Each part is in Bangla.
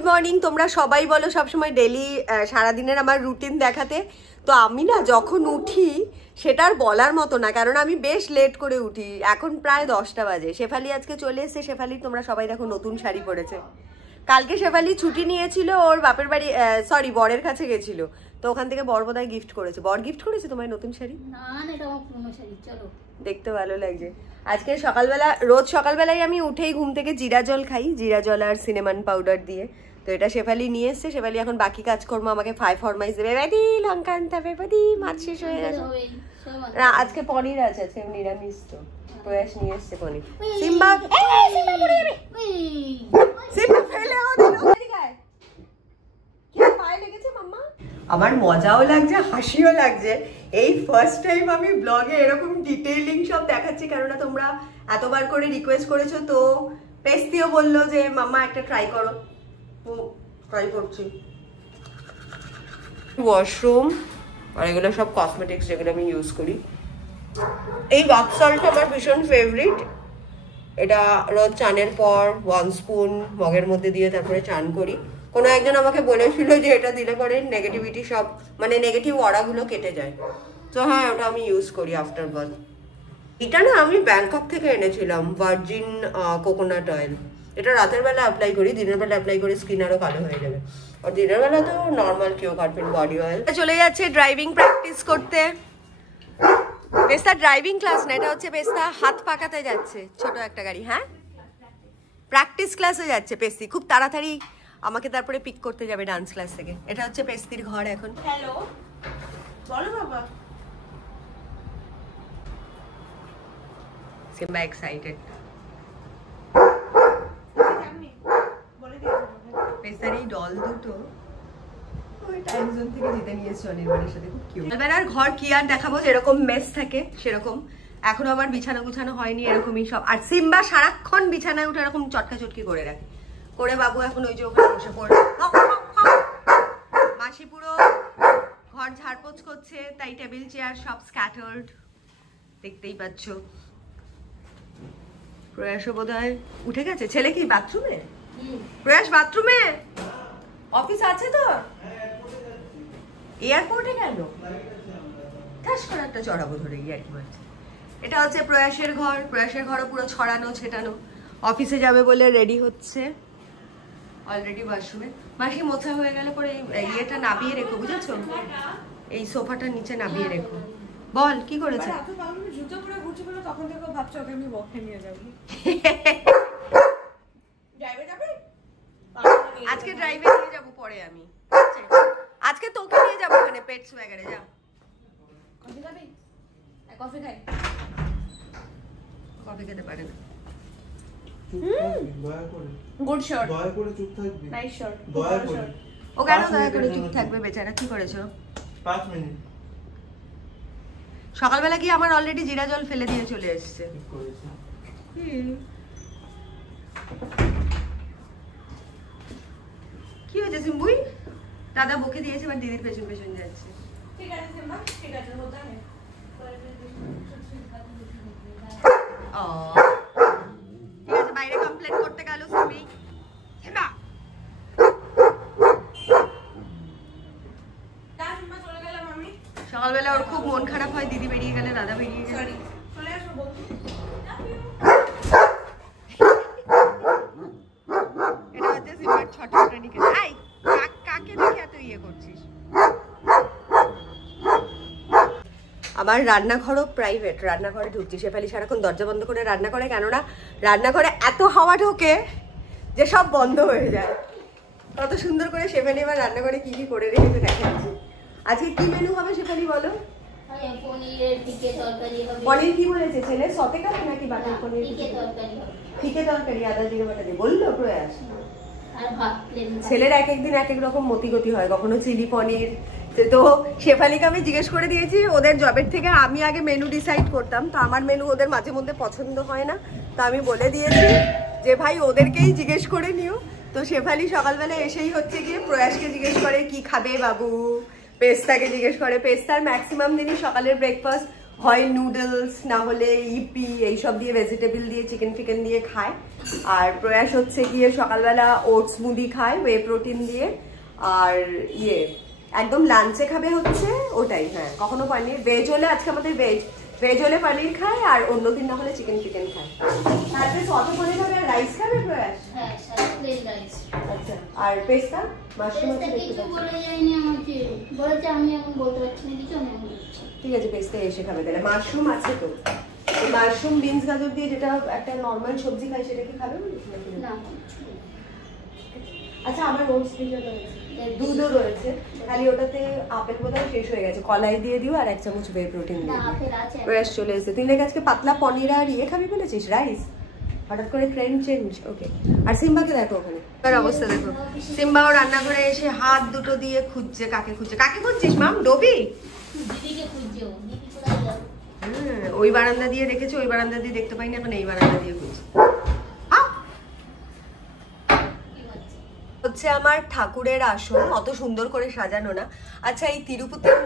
Good morning. তোমরা সবাই বলো সবসময় ডেলি সারাদিনের আমার রুটিন দেখাতে, তো আমি না যখন উঠি সেটা আর বলার মতো না, কারণ আমি বেশ লেট করে উঠি। এখন প্রায় 10টা বাজে। শেফালি আজকে চলে এসছে। শেফালি তোমরা সবাই দেখো নতুন শাড়ি পরেছে। কালকে শেফালি ছুটি নিয়েছিল, ওর বাপের বাড়ি সরি বরের কাছে গেছিল, তো ওখান থেকে বর বোধহয় গিফট করেছে। বর গিফট করেছে তোমায় নতুন শাড়ি? না না, এটা আমার পুরনো শাড়ি। চলো, দেখতে ভালো লাগছে। আজকে সকালবেলা, রোজ সকালবেলায় আমি উঠেই ঘুম থেকে জিরা জল খাই, জিরা জল আর সিনেমান পাউডার দিয়ে। তো এটা শেফালি নিয়ে এসছে। শেফালি এখন বাকি কাজকর্ম আমাকে ফরমাইশ দেবে, বেদি লঙ্কা আনতে হবে, বেদি মাছ শেষ হয়ে গেছে। না আজকে পনির আছে, আজকে নিরামিষ। তো প্রয়াস নিয়ে এসছে পনির। সিম্বা সিম্বা ফেলেও দিল। কি পায়ে লেগেছে মাম্মা? আমার মজাও লাগছে, হাসিও লাগছে। এই ফার্স্ট টাইম আমি ব্লগে এরকম ডিটেইলিং সব দেখাচ্ছি, কারণ তোমরা এতবার করে রিকোয়েস্ট করেছো। তো পেস্তিও বললো যে মাম্মা একটা ট্রাই করো, তো ট্রাই করছি। ওয়াশরুম আর এগুলো সব কসমেটিক্স যেগুলো আমি ইউজ করি। এই বাথ সল্ট আমার ভীষণ ফেভারিট। এটা রোজ চানের পর 1 স্পুন মগের মধ্যে দিয়ে তারপরে চান করি। কোনো একজন আমাকে বলেছিল যে এটা দিলে পরে নেগেটিভিটি সব, মানে নেগেটিভ অরাগুলো কেটে যায়। তো হ্যাঁ, ওটা আমি ইউজ করি আফটার বাথ। এটা না আমি ব্যাংকক থেকে এনেছিলাম, ভার্জিন কোকোনাট অয়েল। এটা রাতের বেলা অ্যাপ্লাই করি, দিনের বেলা অ্যাপ্লাই করি স্কিন আরও কালো হয়ে যাবে। আর দিনের বেলা তো নর্মাল কেউ কাটবেন বডি অয়েল। চলে যাচ্ছে ড্রাইভিং প্র্যাকটিস করতে। পেস্তা ড্রাইভিং ক্লাস না, এটা হচ্ছে পেস্তা হাত পাকাতে যাচ্ছে, ছোট একটা গাড়ি। হ্যাঁ, প্র্যাকটিস ক্লাসে যাচ্ছে পেস্তি। খুব তাড়াতাড়ি আমাকে তারপরে পিক করতে যাবে ডান্স ক্লাস থেকে। এটা হচ্ছে পেস্তির ঘর এখন। হ্যালো বলো বাবা। Simba excited. পেস্তার এই ডল দুটো ওই টাইম জোন থেকে জিতে নিয়েছে অনির্বাণের সাথে, খুব কিউট। এবার ঘর কি আর দেখাবো, যেরকম মেস থাকে সেরকম। এখনো আমার বিছানা গুছানো হয়নি, এরকমই সব। আর সিম্বা সারাক্ষণ বিছানায় উঠে এরকম চটকা চটকি করে রাখে, করে বাবু এখন ওই যে ওখানে বসে পড়ে। মাসি পুরো ঘর ঝাড়পোছ করছে, তাই টেবিল চেয়ার সব স্ক্যাটার্ড, দেখতেই পাচ্ছ। প্রয়াসও বোধহয় উঠে গেছে। ছেলে কি বাথরুমে? প্রয়াস বাথরুমে? অফিস আছে তো? এয়ারপোর্টে গেল? ঠাস করে একটা চড়াবো ধরে এয়ারপোর্ট। এটা হচ্ছে প্রয়াসের ঘর। প্রয়াসের ঘরও পুরো ছড়ানো ছেটানো। অফিসে যাবে বলে রেডি হচ্ছে অলরেডি ওয়াশরুমে। মাসি মোছা হয়ে গেলে পরে ইয়েটা নাবিয়ে রেখো, বুঝেছো? এই সোফাটা নিচে নাবিয়ে রেখো। বল কি করেছে? আজকে ড্রাইভে নিয়ে যাবো পরে আমি। আজকে তোকে নিয়ে যাবো ওখানে পেটস ওয়াগারে। যা কফি খাবি? কফি খাই। কফি খেতে পারে না। Good shot. দয়া করে চুপ থাকবি। Nice shot. দয়া করে। ও কেন দয়া করে চুপ থাকবে বেচারা? কি করেছো? 5 মিনিট। সকালবেলা কি আমার অলরেডি জিরা জল ফেলে দিয়ে চলে এসেছে। কি হয়েছে সিম্বুই? দাদা বকে দিয়েছে, এবার দিদির পেছন পেছন যাচ্ছে। ঠিক আছে সিম্বা, ঠিক আছে বলতে আমি। ও ঠিক আছে, বাইরে কমপ্লেন করতে গেল সিম্বি। সিম্বা সকালবেলা ওর খুব মন খারাপ হয়, দিদি বেরিয়ে গেলে, দাদা বেরিয়ে গেলে। সরি, চলে আসো বলতে। এটা হচ্ছে সিম্বার ছটফটা নিকে। আই কাকে দেখে এত ইয়ে করছিস? আমার রান্নাঘরও প্রাইভেট। রান্নাঘরে ঢুকছি, শেফালি সারাক্ষণ দরজা বন্ধ করে রান্না করে, কেননা রান্নাঘরে এত হাওয়া ঢোকে যে সব বন্ধ হয়ে যায়। কত সুন্দর করে শেফালি এবার রান্নাঘরে কি কি করে রেখেছে দেখাচ্ছি। আজকে কি মেনু হবে শেফালি বলো? পনির কি বলেছে ছেলে? সতে খাবে নাকি বাটার পনির? ফিকে তরকারি আদা জিরে বাটা দিয়ে বললো প্রয়াস। ছেলের এক একদিন এক এক রকম মতিগতি হয়, কখনো চিলি পনির। তো শেফালিকে আমি জিজ্ঞেস করে দিয়েছি, ওদের জবের থেকে আমি আগে মেনু ডিসাইড করতাম, তো আমার মেনু ওদের মাঝে মধ্যে পছন্দ হয় না, তো আমি বলে দিয়েছি যে ভাই ওদেরকেই জিজ্ঞেস করে নিও। তো শেফালি সকালবেলা এসেই হচ্ছে গিয়ে প্রয়াসকে জিজ্ঞেস করে কি খাবে বাবু, পেস্তাকে জিজ্ঞেস করে। পেস্তার ম্যাক্সিমাম দিনই সকালের ব্রেকফাস্ট হয় নুডলস না হলে ইপি এইসব দিয়ে ভেজিটেবল দিয়ে চিকেন দিয়ে খায়। আর প্রয়াস হচ্ছে গিয়ে সকালবেলা ওটস স্মুদি খায় ওয়ে প্রোটিন দিয়ে। আর একদম লাঞ্চে খাবে হচ্ছে ওটাই। হ্যাঁ, কখনো পনির, ভেজ হলে আজকে আমাদের ভেজ হলে পনির খায়, আর অন্য দিন না হলে চিকেন খায়। তারপরে অত পনির হবে, আর রাইস খাবে প্রয়াস। হ্যাঁ, সাথে প্লেন রাইস। আচ্ছা, আর পেস্তা মাশরুম আছে কিছু বলে যায়নি আমাকে, বলেছে আমি এখন বলতে পারছি না কিছু, আমি বলছি ঠিক আছে, পেস্তা এসে খাবে তাহলে। মাশরুম আছে তো, মাশরুম বিনস গাজর দিয়ে যেটা একটা নর্মাল সবজি খাই সেটা কি খাবে না। আচ্ছা, আমার ওটস রয়েছে, দুধও রয়েছে, খালি ওটাতে আপেল বোধহয় শেষ হয়ে গেছে, কলাই দিয়ে দিও আর 1 চামচ বে প্রোটিন না, দিয়ে। আপেল আছে। প্রয়াস চলে এসেছে। তুই নাকি আজকে পাতলা পনির আর খাবি বলেছিস, রাইস, হঠাৎ করে ট্রেন্ড চেঞ্জ। ওকে, আর সিম্বাকে দেখো ওখানে, তার অবস্থা দেখো। সিম্বাও রান্নাঘরে এসে হাত দুটো দিয়ে খুঁজছে, কাকে খুঁজছিস মাম? ডবি দিদিকে খুঁজছে, দিদি কোথায় গেল? ওই বারান্দা দিয়ে দেখেছি, ওই বারান্দা দিয়ে দেখতে পাইনি, এখন এই বারান্দা দিয়ে খুঁজছি। হচ্ছে আমার ঠাকুরের আসন, অত সুন্দর করে সাজানো না। আচ্ছা, এই তিরুপতির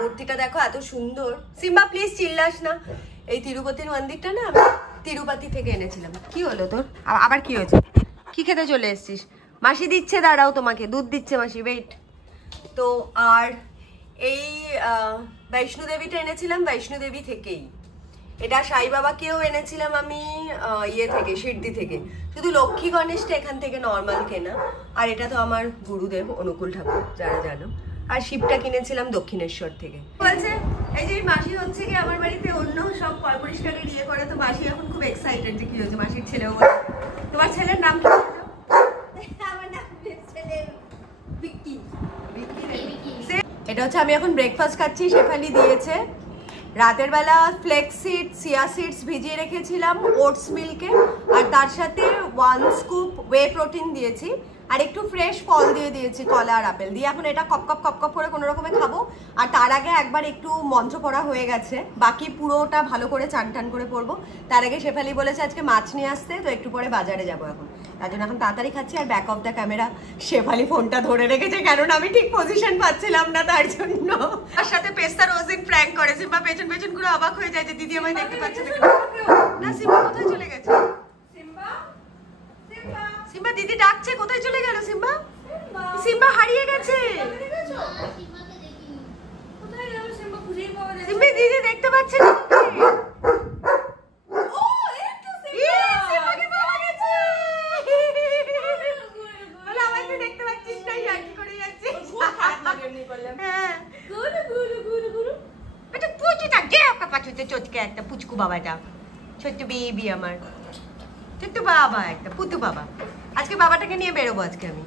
মূর্তিটা দেখো, এত সুন্দর। সিম্বা প্লিজ চিল্লাস না। এই তিরুপতির মন্দিরটা না আমি তিরুপতি থেকে এনেছিলাম। কি হলো তোর? আবার কি হয়েছে? কি খেতে চলে এসেছিস? মাসি দিচ্ছে, দাঁড়াও, তোমাকে দুধ দিচ্ছে মাসি, ওয়েট। তো আর এই বৈষ্ণোদেবীটা এনেছিলাম বৈষ্ণোদেবী থেকেই। এটা সাই বাবাকেও এনেছিলাম আমি থেকে, সিদ্ধি থেকে। শুধু লক্ষ্মী গণেশটা এখান থেকে নর্মাল কেনা। আর এটা তো আমার গুরুদেব অনুকূল ঠাকুর, যারা জানো। আর শিবটা কিনেছিলাম দক্ষিণেশ্বর থেকে। বলছে এই যে মাসি হচ্ছে কি আমার বাড়িতে অন্য সব পরিষ্কারের করে, তো মাসি এখন খুব এক্সাইটেড যে কি হয়েছে। মাসির ছেলেও বলে। তোমার ছেলের নাম কি? আমার নাম ছেলে বিক্কি। এটা হচ্ছে আমি এখন ব্রেকফাস্ট খাচ্ছি, শেফালি দিয়েছে। রাতের বেলা ফ্লেক্স সিড, চিয়া সিডস ভিজিয়ে রেখেছিলাম ওটস মিল্কে, আর তার সাথে 1 স্কুপ ওয়ে প্রোটিন দিয়েছি, আর একটু ফ্রেশ ফল দিয়ে দিয়েছি, কলা আর আপেল দিয়ে। এখন এটা কপ কপ করে কোনো রকমে খাবো। আর তার আগে একবার একটু মন্ত্র পড়া হয়ে গেছে, বাকি পুরোটা ভালো করে চান করে পড়বো। তার আগে শেফালি বলেছে আজকে মাছ নিয়ে আসতে, তো একটু পরে বাজারে যাবো এখন। তার জন্য এখন তাড়াতাড়ি খাচ্ছি। আর back of the camera Shefali ফোনটা ধরে রেখেছে, কারণ আমি ঠিক পজিশন পাচ্ছিলাম না, তার জন্য। তার সাথে পেস্তা রোজিন প্র্যাঙ্ক করেছে, বা পেছন করে অবাক হয়ে যায় যে দিদি আমায় দেখতে পাচ্ছে না। সিম্বা কোথায় চলে গেছে? সিম্বা দিদি ডাকছে, কোথায় চলে গেল সিম্বা? সিম্বা হারিয়ে গেছে। সিম্বা দিদি দেখতে পাচ্ছে না। দেখতে পাচ্ছিস না, কি করে যাচ্ছে? একটা পুচকু বাবাটা, ছোট্ট বেবি আমার, ছোট্ট বাবা, একটা পুতু বাবা। আজকে বাবাটাকে নিয়ে বেরোবো আজকে আমি।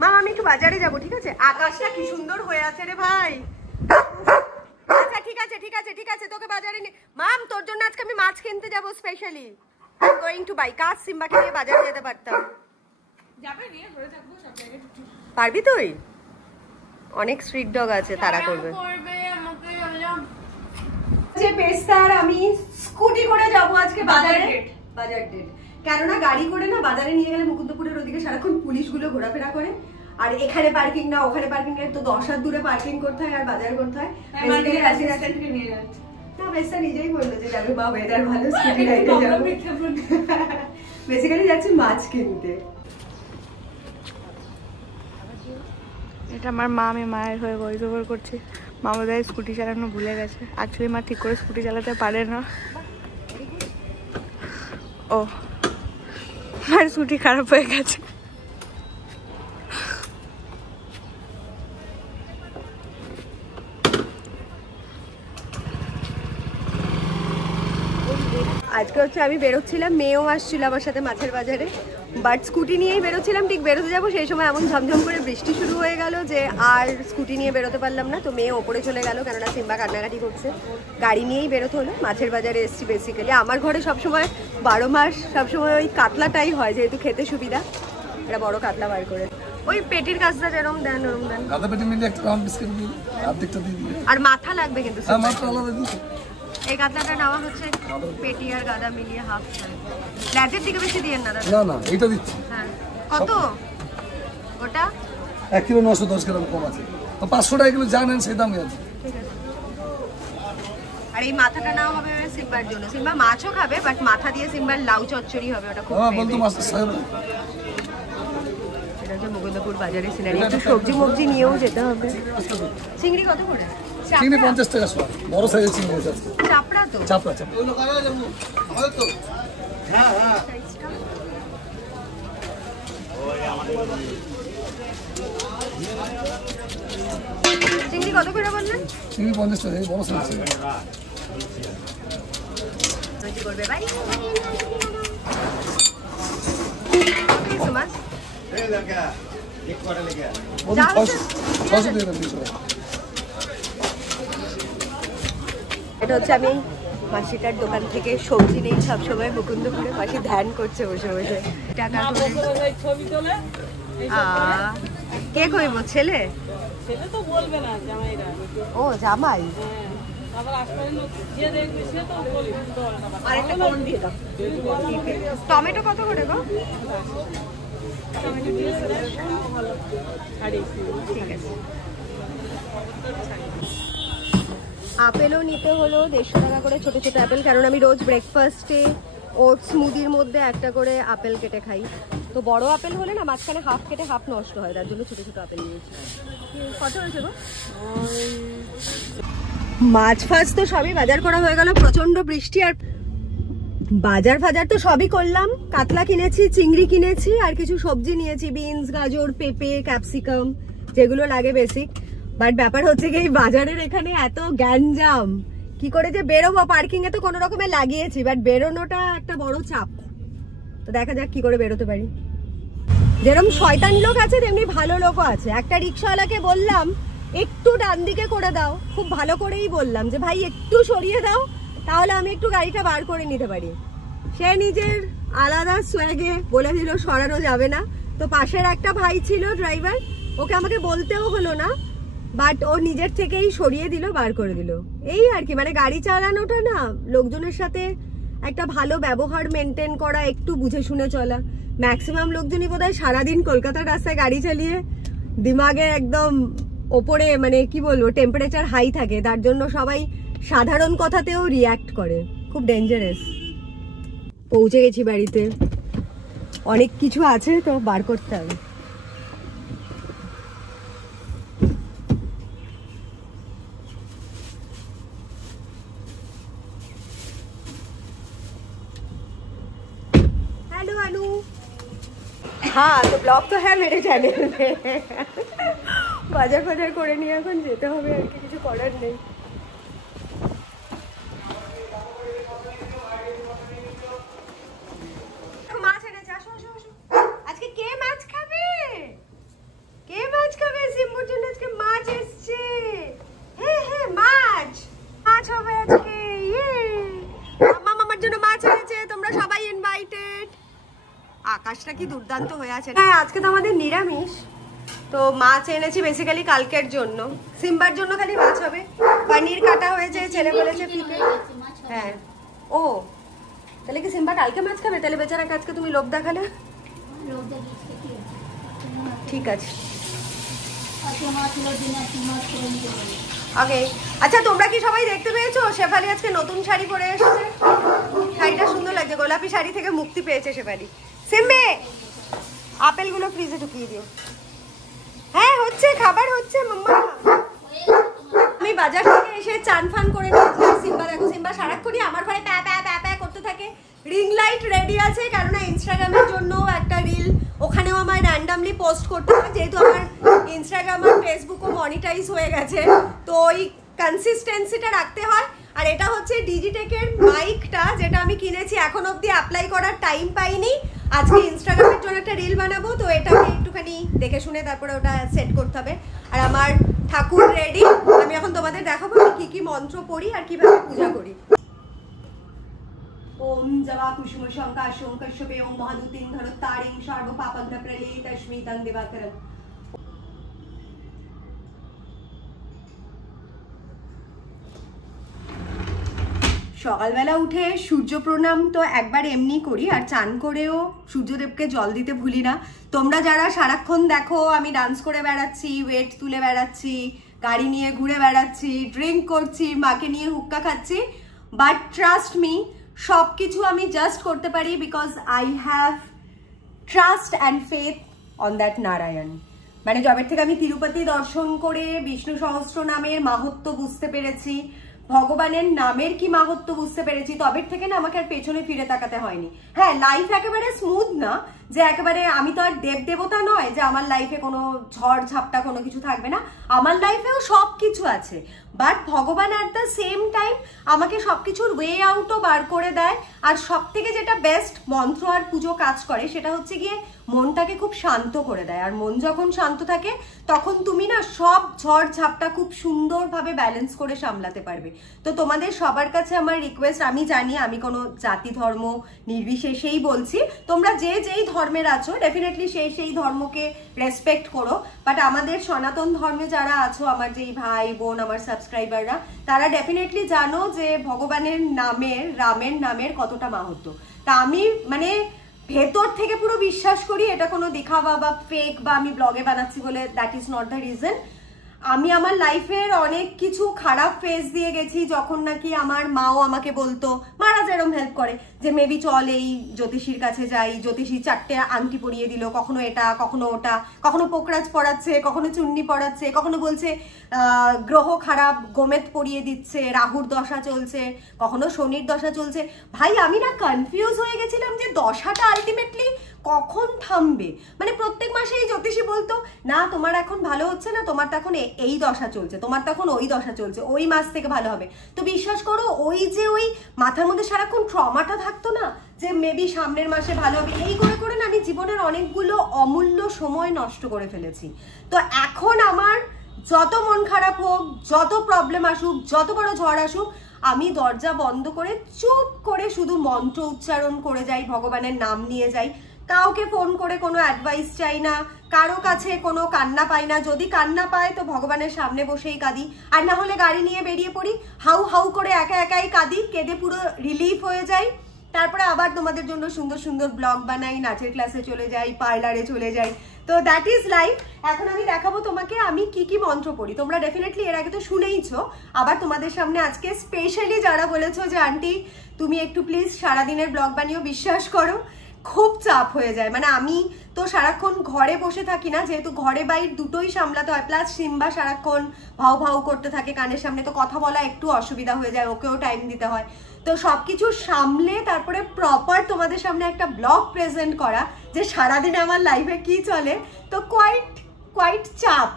মা আমি একটু বাজারে যাবো, ঠিক আছে? আকাশটা কি সুন্দর হয়ে আছে রে ভাই। আচ্ছা ঠিক আছে তোকে বাজারে নিয়ে। মাম, তোর জন্য আজকে আমি মাছ কিনতে যাবো specially. I am going to buy. কাজ সিম্বাকে নিয়ে বাজারে যেতে পারতাম। পারবি তুই? অনেক স্ট্রিট ডগ আছে, তারা করবে। আমি স্কুটি করে যাবো আজকে বাজার ডেট। কেননা গাড়ি করে না বাজারে নিয়ে গেলে মুকুন্দপুরের ওদিকে সারাক্ষণ পুলিশগুলো ঘোরাফেরা করে, আর এখানে পার্কিং না ওখানে পার্কিং না, তো 10 হাত দূরে পার্কিং করতে হয় আর বাজার করতে হয়। না, বেস্তা নিজেই বললো যে যাবে মা, ওয়েদার ভালো, স্কুটি রাইডে যাবো। বেসিক্যালি যাচ্ছি মাছ কিনতে। এটা আমার মা, আমি মায়ের হয়ে ভয়েস ওভার করছি। মা বোধহয় স্কুটি চালানো ভুলে গেছে। অ্যাকচুয়ালি মা ঠিক করে স্কুটি চালাতে পারে না। ও, মায়ের স্কুটি খারাপ হয়ে গেছে। আজকে হচ্ছে আমি বেরোচ্ছিলাম, মেয়েও আসছিল আমার সাথে মাছের বাজারে, বাট স্কুটি নিয়েই বেরোচ্ছিলাম। ঠিক বেরোতে যাবো সেই সময় এমন ঝমঝম করে বৃষ্টি শুরু হয়ে গেল যে আর স্কুটি নিয়ে বেরোতে পারলাম না। তো মেয়ে ওপরে চলে গেল, কেননা সিম্বা কান্নাকাটি করছে। গাড়ি নিয়েই বেরোতে হলো। মাছের বাজারে এসেছি বেসিক্যালি। আমার ঘরে সবসময় 12 মাস সবসময় ওই কাতলাটাই হয়, যেহেতু খেতে সুবিধা। এটা বড় কাতলা বার করে ওই পেটির কাজটা যেরকম দেন ওরকম দেন। গাদা পেটি মিলে একটা কম বিস্কুট দিন, অর্ধেকটা দিয়ে দিন। আর মাথা লাগবে কিন্তু, মাথা আলাদা দিন। এই কাতলাটা নেওয়া হচ্ছে পেটি আর গাদা মিলিয়ে হাফ। ল্যাজের দিকে বেশি দিয়ে না দাদা? না না এইটা দিচ্ছি। হ্যাঁ কত ওটা? 1 কিলো 910 গ্রাম কম আছে, তো 500 টাকা কিলো জানেন সেই দামই আছে। ঠিক আছে। আর এই মাথাটা নাও হবে সিম্বার জন্য, সিম্বা মাছও খাবে বাট মাথা দিয়ে সিম্বার লাউ চচ্চড়ি হবে, ওটা খুব হ্যাঁ বলতো মাস্টার সাহেব। এটা হচ্ছে মুকুন্দপুর বাজারের সিনারি, একটু সবজি মবজি নিয়েও যেতে হবে। চিংড়ি কত করে? চিংড়ি 50 টাকা শোয়া, বড় সাইজের চিংড়ি আছে। চাপড়া তো? চাপড়া চাপড়া। আমাদের তো হ্যাঁ হ্যাঁ। চিংড়ি কত করে বললেন? চিংড়ি 50 টাকা, বড় সাইজ চিংড়ি। করবে ভাই মাছ ওই 600 দিয়ে দেন 200 টাকা। এটা হচ্ছে আমি মাসিটার দোকান থেকে সবজি নেই সবসময় মুকুন্দপুরে, মাসি ধ্যান করছে বসে বসে। টাকা কে কইব? ছেলে? ছেলে তো বলবে না, জামাইরা। ও জামাই। আবার আশপাশে লোক যে দেখবে সে তো বলবে। আরেকটা কোন দিয়ে দাও। টমেটো কত করে গো? ঠিক আছে। আপেলও নিতে হলো 150 টাকা করে, ছোট ছোট আপেল, কারণ আমি রোজ ব্রেকফাস্টে ওটস স্মুদির মধ্যে একটা করে আপেল কেটে খাই। তো বড় আপেল হলে না মাঝখানে হাফ কেটে হাফ নষ্ট হয়, তার জন্য ছোট ছোট আপেল নিয়েছি। কত হয়েছে গো? মাছ ফাছ তো সবই বাজার করা হয়ে গেল, প্রচন্ড বৃষ্টি আর বাজার ফাজার তো সবই করলাম। কাতলা কিনেছি, চিংড়ি কিনেছি, আর কিছু সবজি নিয়েছি, বিনস, গাজর, পেঁপে, ক্যাপসিকাম, যেগুলো লাগে বেসিক। বাট ব্যাপার হচ্ছে কি এই বাজারের এখানে এত গ্যাঞ্জাম, কি করে যে বেরোবো? পার্কিং এ তো কোনো রকমে লাগিয়েছি, বাট বেরোনোটা একটা বড় চাপ। তো দেখা যাক কি করে বেরোতে পারি। যেরকম শয়তান লোক আছে তেমনি ভালো লোকও আছে। একটা রিক্সাওয়ালাকে বললাম একটু ডান দিকে করে দাও, খুব ভালো করেই বললাম যে ভাই একটু সরিয়ে দাও, তাহলে আমি একটু গাড়িটা বার করে নিতে পারি। সে নিজের আলাদা সোয়াগে বলে দিল সরানো যাবে না। তো পাশের একটা ভাই ছিল ড্রাইভার, ওকে আমাকে বলতেও হলো না, বাট ও নিজের থেকেই সরিয়ে দিল, বার করে দিল। এই আর কি, মানে গাড়ি চালানোটা না, লোকজনের সাথে একটা ভালো ব্যবহার মেনটেন করা, একটু বুঝে শুনে চলা। ম্যাক্সিমাম লোকজনই বোধহয় সারাদিন কলকাতার রাস্তায় গাড়ি চালিয়ে দিমাগে একদম ওপরে, মানে কি বলবো, টেম্পারেচার হাই থাকে, তার জন্য সবাই সাধারণ কথাতেও রিয়্যাক্ট করে। খুব ডেঞ্জারাস। পৌঁছে গেছি বাড়িতে, অনেক কিছু আছে তো বার করতে হবে। हेलो अनु। हाँ तो ब्लॉग तो है मेरे चैनल में। বাজার ফাজার করে নিয়ে এখন যেতে হবে, আর কি কিছু করার নেই। মাছ এনেছে, আসো আসো আসো। আজকে কে মাছ খাবে? কে মাছ খাবে? সিম্বুর জন্য আজকে মাছ এসছে। হ্যাঁ হ্যাঁ মাছ মাছ হবে আজকে। ইয়ে মামার জন্য মাছ এনেছে, তোমরা সবাই ইনভাইটেড। আকাশটা কি দুর্দান্ত হয়ে আছে। হ্যাঁ আজকে তো আমাদের নিরামিষ, তো মাছ এনেছি বেসিক্যালি কালকের জন্য। সিম্বার জন্য খালি মাছ হবে, পনির কাটা হয়েছে, ছেলে বলেছে ফিকে। হ্যাঁ ও তাহলে কি সিম্বা কালকে মাছ খাবে? তাহলে বেচারাকে আজকে তুমি লোভ দেখালে। ঠিক আছে ওকে। আচ্ছা তোমরা কি সবাই দেখতে পেয়েছো শেফালি আজকে নতুন শাড়ি পরে এসেছে? শাড়িটা সুন্দর লাগছে, গোলাপি শাড়ি থেকে মুক্তি পেয়েছে শেফালি। সিম্বে আপেলগুলো ফ্রিজে ঢুকিয়ে দিও। হ্যাঁ হচ্ছে, খাবার হচ্ছে মাম্মা। আমি বাজার থেকে এসে চান ফান করে নিয়েছি। সিম্বা দেখো, সিম্বা সারাক্ষণই আমার ঘরে প্যা প্যা প্যা প্যা করতে থাকে। রিং লাইট রেডি আছে, কারণ ইনস্টাগ্রামের জন্য একটা রিল ওখানেও আমার র্যান্ডামলি পোস্ট করতে হয়, যেহেতু আমার ইনস্টাগ্রাম আর ফেসবুকও মনিটাইজ হয়ে গেছে, তো ওই কনসিস্টেন্সিটা রাখতে হয়। আর এটা হচ্ছে ডিজিটেকের মাইকটা, যেটা আমি কিনেছি, এখন অবধি অ্যাপ্লাই করার টাইম পাইনি। আজকে ইনস্টাগ্রামের জন্য একটা রিল বানাবো, তো এটাকে একটুখানি দেখে শুনে তারপরে ওটা সেট করতে হবে। আর আমার ঠাকুর রেডি, আমি এখন তোমাদের দেখাবো আমি কি কি মন্ত্র পড়ি আর কিভাবে পূজা করি। ওম জবা কুসুম শঙ্কা শঙ্কর্ষপে ওম মহাদুতিং ধরত্তারিং সর্ব পাপগ্ন প্রলয়িত তস্মিতং দিবাকরম। সকালবেলা উঠে সূর্য প্রণাম তো একবার এমনি করি, আর চান করেও সূর্যদেবকে জল দিতে ভুলি না। তোমরা যারা সারাক্ষণ দেখো আমি ডান্স করে বেড়াচ্ছি, ওয়েট তুলে বেড়াচ্ছি, গাড়ি নিয়ে ঘুরে বেড়াচ্ছি, ড্রিঙ্ক করছি, মাকে নিয়ে হুক্কা খাচ্ছি, বাট ট্রাস্ট মি, সব কিছু আমি জাস্ট করতে পারি because I have trust and faith on that Narayan. মানে যবের থেকে আমি তিরুপতি দর্শন করে বিষ্ণু সহস্র নামের মাহাত্ম্য বুঝতে পেরেছি, ভগবানের নামের কি মাহাত্ম্য বুঝতে পেরেছি, তবের থেকে না আমাকে আর পেছনে ফিরে তাকাতে হয়নি। হ্যাঁ, লাইফ একেবারে স্মুথ না, যে একেবারে আমি তো আর দেব দেবতা নয় যে আমার লাইফে কোনো ঝড় ঝাপটা কোনো কিছু থাকবে না, আমার লাইফেও সব কিছু আছে, বাট ভগবান অ্যাট দ্য সেম টাইম আমাকে সব কিছুর ওয়ে আউটও বার করে দেয়। আর সব থেকে যেটা বেস্ট মন্ত্র আর পুজো কাজ করে সেটা হচ্ছে গিয়ে মনটাকে খুব শান্ত করে দেয়। আর মন যখন শান্ত থাকে তখন তুমি না সব ঝড় ঝাপটা খুব সুন্দরভাবে ব্যালেন্স করে সামলাতে পারবে। তো তোমাদের সবার কাছে আমার রিকোয়েস্ট, আমি জানি আমি কোনো জাতি ধর্ম নির্বিশেষেই বলছি, তোমরা যে যেই ধর্মের আছো ডেফিনেটলি সেই ধর্মকে রেসপেক্ট করো, বাট আমাদের সনাতন ধর্মে যারা আছো, আমার যেই ভাই বোন আমার সাবস্ক্রাইবাররা, তারা ডেফিনেটলি জানো যে ভগবানের নামের, রামের নামের কতটা মাহাত্ম্য। তা আমি মানে ভেতর থেকে পুরো বিশ্বাস করি, এটা কোনো দেখাবা বা ফেক বা আমি ব্লগে বানাচ্ছি বলে that is not the reason. আমি আমার লাইফের অনেক কিছু খারাপ ফেজ দিয়ে গেছি, যখন নাকি আমার মাও আমাকে বলতো, মারা যেরকম হেল্প করে, যে মেবি চল এই জ্যোতিষীর কাছে যাই, জ্যোতিষী 4টে আংটি পরিয়ে দিল, কখনো এটা কখনো ওটা, কখনো পোকরাজ পড়াচ্ছে, কখনো চুন্নি পড়াচ্ছে, কখনো বলছে গ্রহ খারাপ গোমেদ পরিয়ে দিচ্ছে, রাহুর দশা চলছে, কখনো শনির দশা চলছে। ভাই আমি না কনফিউজ হয়ে গেছিলাম যে দশাটা আলটিমেটলি কখন থামবে। মানে প্রত্যেক মাসে এই জ্যোতিষী বলতো, না তোমার এখন ভালো হচ্ছে না, তোমার তখন এই দশা চলছে, তোমার তখন ওই দশা চলছে, ওই মাস থেকে ভালো হবে। তো বিশ্বাস করো ওই যে ওই মাথার মধ্যে সারাক্ষণ ট্রমাটা থাকতো না, যে মেবি সামনের মাসে ভালো হবে, এই করে করে না আমি জীবনের অনেকগুলো অমূল্য সময় নষ্ট করে ফেলেছি। তো এখন আমার যত মন খারাপ হোক, যত প্রবলেম আসুক, যত বড় ঝড় আসুক, আমি দরজা বন্ধ করে চুপ করে শুধু মন্ত্র উচ্চারণ করে যাই, ভগবানের নাম নিয়ে যাই, কাউকে ফোন করে কোনো অ্যাডভাইস চাই না, কারো কাছে কোনো কান্না পাই না। যদি কান্না পায় তো ভগবানের সামনে বসেই কাঁদি, আর না হলে গাড়ি নিয়ে বেরিয়ে পড়ি, হাউ হাউ করে একা একাই কাঁদি, কেঁদে পুরো রিলিফ হয়ে যাই। তারপরে আবার তোমাদের জন্য সুন্দর সুন্দর ব্লগ বানাই, নাচের ক্লাসে চলে যাই, পার্লারে চলে যাই। তো দ্যাট ইজ লাইফ। এখন আমি দেখাবো তোমাকে আমি কি কি মন্ত্র পড়ি। তোমরা ডেফিনেটলি এর আগে তো শুনেইছো, আবার তোমাদের সামনে আজকে স্পেশালি যারা বলেছো যে আন্টি তুমি একটু প্লিজ সারাদিনের ব্লগ বানিয়েও, বিশ্বাস করো খুব চাপ হয়ে যায়। মানে আমি তো সারাক্ষণ ঘরে বসে থাকি না, যেহেতু ঘরে বাইর দুটোই সামলাতে হয়, প্লাস সিম্বা সারাক্ষণ ভাও ভাও করতে থাকে কানের সামনে, তো কথা বলা একটু অসুবিধা হয়ে যায়, ওকেও টাইম দিতে হয়। তো সব কিছু সামলে তারপরে প্রপার তোমাদের সামনে একটা ব্লগ প্রেজেন্ট করা, যে সারাদিন আমার লাইফে কি চলে, তো কোয়াইট চাপ।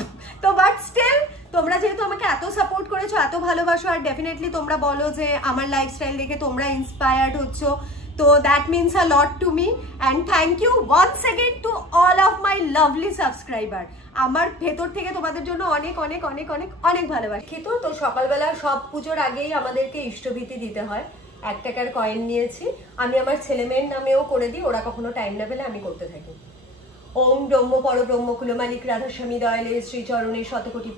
তো বাট স্টিল তোমরা যেহেতু আমাকে এত সাপোর্ট করেছো, এত ভালোবাসো, আর ডেফিনেটলি তোমরা বলো যে আমার লাইফস্টাইল দেখে তোমরা ইন্সপায়ার্ড হচ্ছ, তো that means a lot to me, and thank you once again to all of my lovely subscriber. আমার ভেতর থেকে তোমাদের জন্য অনেক অনেক অনেক অনেক অনেক ভালোবাসা। কিন্তু তো সকালবেলা সব পুজোর আগেই আমাদেরকে ইষ্টভীতি দিতে হয়। 1 টাকার কয়েন নিয়েছি, আমি আমার ছেলে মেয়ের নামেও করে দিই, ওরা কখনো টাইম না পেলে আমি করতে থাকি। ওম ব্রহ্ম পরব্রহ্ম কুলমালিক রাধাস্বামী দয়ালে শ্রীচরণে শতকোটি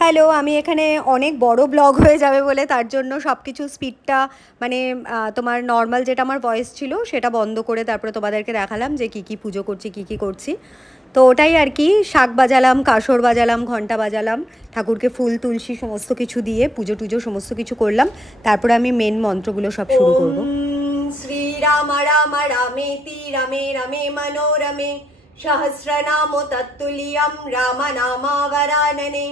হ্যালো, আমি এখানে অনেক বড় ব্লগ হয়ে যাবে বলে তার জন্য সব কিছু স্পিডটা মানে তোমার নর্মাল যেটা আমার ভয়েস ছিল সেটা বন্ধ করে তারপরে তোমাদেরকে দেখালাম যে কি কি পুজো করছি, কি কি করছি। তো ওটাই আর কি, শাক বাজালাম, কাসর বাজালাম, ঘন্টা বাজালাম, ঠাকুরকে ফুল তুলসী সমস্ত কিছু দিয়ে পুজো টুজো সমস্ত কিছু করলাম। তারপরে আমি মেন মন্ত্রগুলো সব শুরু করবো। শ্রীরাম রাম রামেতি রামে রামে মনোরমে সহস্রনাম তত্তুল্যম রাম নামাবরাননে।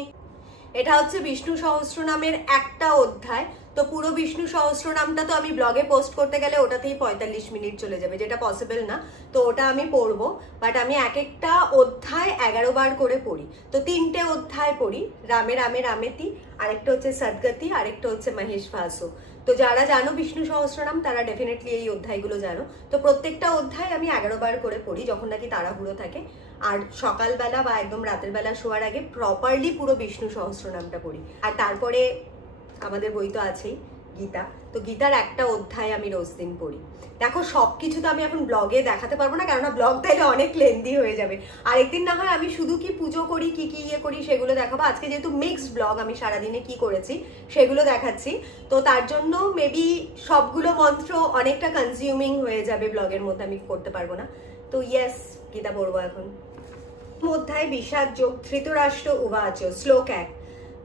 এটা হচ্ছে বিষ্ণু সহস্রনামের একটা অধ্যায়। তো পুরো বিষ্ণু সহস্রনামটা তো আমি ব্লগে পোস্ট করতে গেলে ওটাতেই 45 মিনিট চলে যাবে, যেটা পসিবল না। তো ওটা আমি পড়বো, বাট আমি এক একটা অধ্যায় 11 বার করে পড়ি। তো 3টে অধ্যায় পড়ি, রামে রামে রামেতি, আরেকটা হচ্ছে সদ্গতি, আরেকটা হচ্ছে মহেশ ভাসো। তো যারা জানো বিষ্ণু সহস্রনাম তারা ডেফিনেটলি এই অধ্যায়গুলো জানো। তো প্রত্যেকটা অধ্যায় আমি 11 বার করে পড়ি যখন নাকি তাড়াহুড়ো থাকে। আর সকালবেলা বা একদম রাতের বেলা শোয়ার আগে প্রপারলি পুরো বিষ্ণু সহস্রনামটা পড়ি। আর তারপরে আমাদের বই তো আছেই, গীতা, তো গীতার একটা অধ্যায় আমি রোজ দিন পড়ি। দেখো সবকিছু তো আমি এখন ব্লগে দেখাতে পারবো না, কেননা ব্লগ তাইলে অনেক লেন্দি হয়ে যাবে। আরেকদিন না হয় আমি শুধু কি পুজো করি, কি কি ইয়ে করি সেগুলো দেখাবো। আজকে যেহেতু মিক্সড ব্লগ, আমি সারাদিনে কি করেছি সেগুলো দেখাচ্ছি, তো তার জন্য মেবি সবগুলো মন্ত্র অনেকটা কনজিউমিং হয়ে যাবে ব্লগের মধ্যে, আমি করতে পারবো না। তো ইয়েস, গীতা পড়বো এখন। অধ্যায় বিষাদ যোগ। ধৃতরাষ্ট্র উবাচ। শ্লোক 1।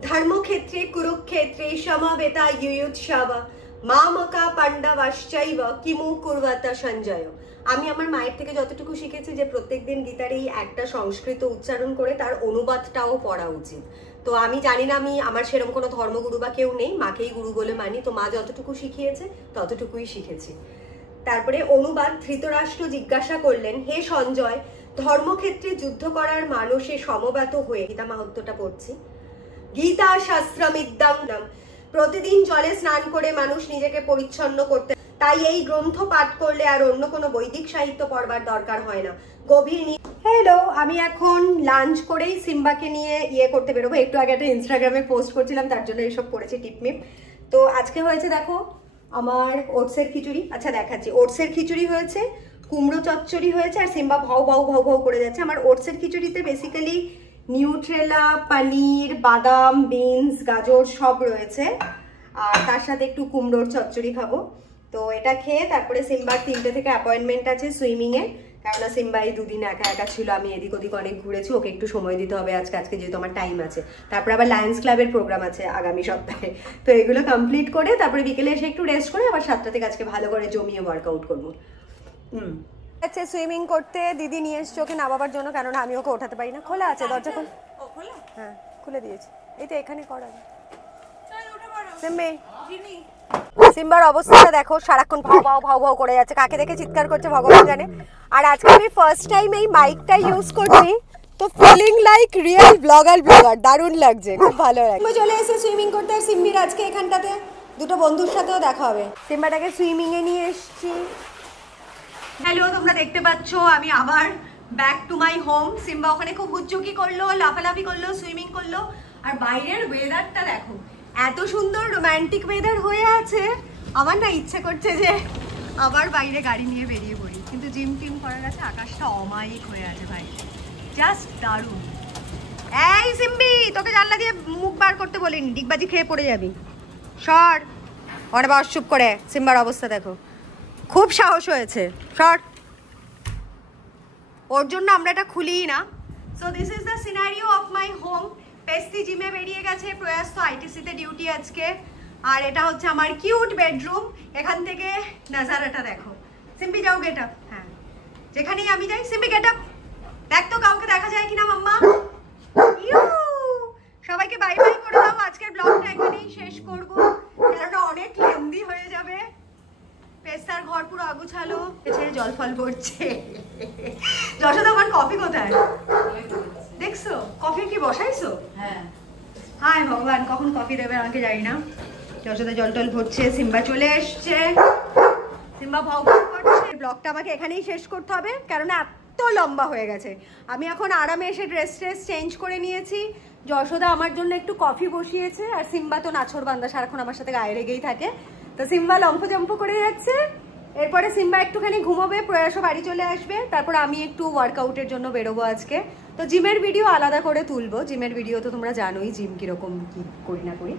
ধর্মক্ষেত্রে কুরুক্ষেত্রে সমবেতা ইয়ুৎসব মামকা পাণ্ডবাশ্চৈব কিমু কুর্বতা সঞ্জয়। আমি আমার মায়ের থেকে যতটুকু শিখেছি যে প্রত্যেকদিন গীতার এই একটা সংস্কৃত উচ্চারণ করে তার অনুবাদটাও পড়া উচিত। তো আমি জানি না, আমার সেরকম কোনো ধর্মগুরু বা কেউ নেই, মাকেই গুরু বলে মানি, তো মা যতটুকু শিখিয়েছে ততটুকুই শিখেছি। তারপরে অনুবাদ। ধৃতরাষ্ট্র জিজ্ঞাসা করলেন, হে সঞ্জয়, ধর্মক্ষেত্রে যুদ্ধ করার মানসে সমবেত হয়ে, গীতা মাহাত্ম্যটা পড়ছি, গীতা শাস্ত্রমিদ্যাং, প্রতিদিন জলে স্নান করে মানুষ নিজেকে পরিচ্ছন্ন করতে, তাই এই গ্রন্থ পাঠ করলে আর অন্য কোনো বৈদিক সাহিত্য পড়বার দরকার হয় না। গভীর। হ্যালো, আমি এখন লাঞ্চ করেই সিম্বাকে নিয়ে ইয়ে করতে বেরোবো। একটু আগে একটা ইনস্টাগ্রামে পোস্ট করছিলাম, তার জন্য এইসব পড়েছি টিপমিপ। তো আজকে হয়েছে দেখো আমার ওটসের খিচুড়ি। আচ্ছা দেখাচ্ছি, ওটসের খিচুড়ি হয়েছে, কুমড়ো চচ্চড়ি হয়েছে, আর সিম্বা ভাও ভাও ভাও ভাও করে যাচ্ছে। আমার ওটসের খিচুড়িতে বেসিক্যালি নিউট্রেলা, পনির, বাদাম, বিনস, গাজর সব রয়েছে, আর তার সাথে একটু কুমড়োর চচ্চড়ি খাবো। তো এটা খেয়ে তারপরে সিম্বার 3টে থেকে অ্যাপয়েন্টমেন্ট আছে সুইমিংয়ে, কেননা সিম্বা এই 2 দিন একা একা ছিল, আমি এদিক ওদিক অনেক ঘুরেছি, ওকে একটু সময় দিতে হবে আজকে যেহেতু আমার টাইম আছে। তারপরে আবার লায়ন্স ক্লাবের প্রোগ্রাম আছে আগামী সপ্তাহে, তো এগুলো কমপ্লিট করে তারপরে বিকেলে এসে একটু রেস্ট করে আবার 7টা থেকে আজকে ভালো করে জমিয়ে ওয়ার্কআউট করবো। আচ্ছা, সুইমিং করতে দিদি নিয়ে এসছে ওকে নামাবার জন্য, কেননা আমি ওকে ওঠাতে পারি না। খোলা আছে দরজা? হ্যাঁ খুলে দিয়েছি, এই তো এখানে করা। সিম্বার অবস্থাটা দেখো, সারাক্ষণ ভাও ভাও ভাও ভাও করে যাচ্ছে, কাকে দেখে চিৎকার করছে ভগবান জানে। আর আজকে আমি ফার্স্ট টাইম এই মাইকটা ইউজ করছি, তো ফিলিং লাইক রিয়েল ব্লগার, দারুণ লাগছে, খুব ভালো লাগছে। চলে এসে সুইমিং করতে, আর সিম্বির আজকে এখানটাতে 2টো বন্ধুর সাথেও দেখা হবে। সিম্বাটাকে সুইমিং এ নিয়ে এসছি। হ্যালো, তোমরা দেখতে পাচ্ছ আমি আবার back to my home. Simba ওখানে খুব হুজ্জুকি করলো, লাফালাফি করলো, সুইমিং করলো, আর বাইরের ওয়েদারটা দেখো, এত সুন্দর রোম্যান্টিক ওয়েদার হয়ে আছে। আমার না ইচ্ছে করছে যে আবার বাইরে গাড়ি নিয়ে বেরিয়ে পড়ি, কিন্তু জিম টিম করার আছে, আকাশটা অমায়িক হয়ে আছে ভাই, জাস্ট দারুণ। এই সিম্বি, তোকে জানলা দিয়ে মুখ বার করতে বলিনি, ডিগবাজি খেয়ে পড়ে যাবি, সর। অনেক বাস চুপ করে। সিম্বার অবস্থা দেখো, খুব সাহস হয়েছে, সর। ওর জন্য আমরা এটা খুলিই না। So this is the scenario of my home. পেস্তি জিমে বেরিয়ে গেছে, প্রয়াস তো আইটিসিতে ডিউটি আজকে, আর এটা হচ্ছে আমার কিউট বেডরুম। এখান থেকে নাজারাটা দেখো। সিম্পি যাও, গেট আপ। হ্যাঁ, যেখানেই আমি যাই, সিম্পি গেট আপ। দেখ তো কাউকে দেখা যায় কিনা মাম্মা। সবাইকে বাই বাই করে দাও। আজকের ব্লগটা এখানেই শেষ করবো, কেননা অনেক লেন্দি হয়ে যাবে। পেস্তার ঘর পুরো আগুছালো, ছেড়ে জল ফল পড়ছে। যশোদা, আমার কফি কোথায় দেখছো? কফি কি বসাইছো? হ্যাঁ। হায় ভগবান, কখন কফি দেবে আমাকে জানি না। যশোদা জল টল ভরছে, সিম্বা চলে এসছে, সিম্বা ভাও ভাও করছে। ব্লগটা আমাকে এখানেই শেষ করতে হবে, কারণ এত লম্বা হয়ে গেছে। আমি এখন আরামে এসে ড্রেস চেঞ্জ করে নিয়েছি। যশোদা আমার জন্য একটু কফি বসিয়েছে, আর সিম্বা তো নাছর বান্দা, সারাক্ষণ আমার সাথে গায়ে লেগেই থাকে। তো সিম্বা লম্ফ করে যাচ্ছে। এরপরে সিম্বা একটুখানি ঘুমোবে, প্রয়াসও বাড়ি চলে আসবে, তারপর আমি একটু ওয়ার্কআউটের জন্য বেরোবো আজকে। তো জিমের ভিডিও আলাদা করে তুলবো, জিমের ভিডিও তো তোমরা জানোই জিম কিরকম কি করি না করি।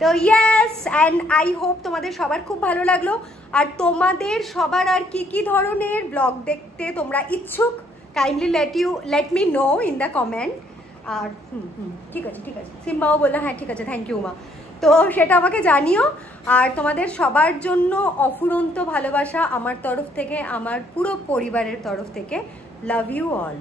তো ইয়েস, অ্যান্ড আই হোপ তোমাদের সবার খুব ভালো লাগলো। আর তোমাদের সবার আর কি ধরনের ব্লগ দেখতে তোমরা ইচ্ছুক, kindly let me know in the comment. আর ঠিক আছে সিম্বাও বললো হ্যাঁ ঠিক আছে, থ্যাংক ইউ মা। তো সেটা আমাকে জানিও। আর তোমাদের সবার জন্য অফুরন্ত ভালোবাসা আমার তরফ থেকে, আমার পুরো পরিবারের তরফ থেকে। Love you all.